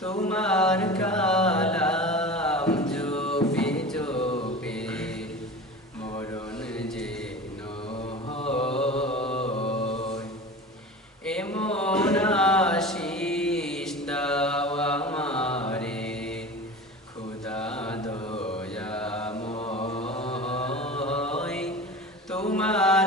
তোমার কালাম জপে মরণ যেন এমন আশিস দাও আমারে খোদা দয়াময় তোমার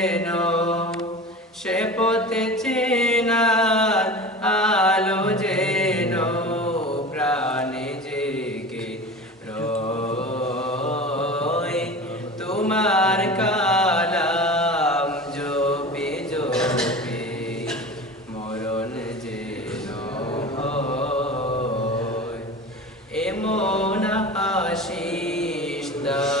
চেনার আলো যেন প্রাণে জেগে রয়। তোমার মরণ এমন দাওয়া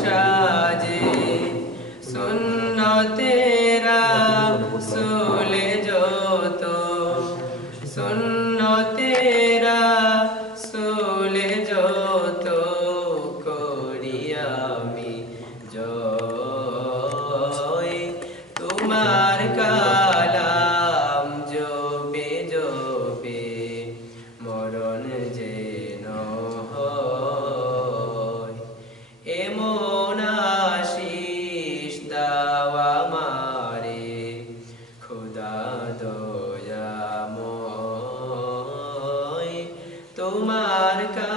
সাজে। সুন্নতেরা সুলে যত। সুন্নতেরা সুলে যত করিয়ামি জয়। তোমার কালাম জবে জবে মরণ যে toma a arca.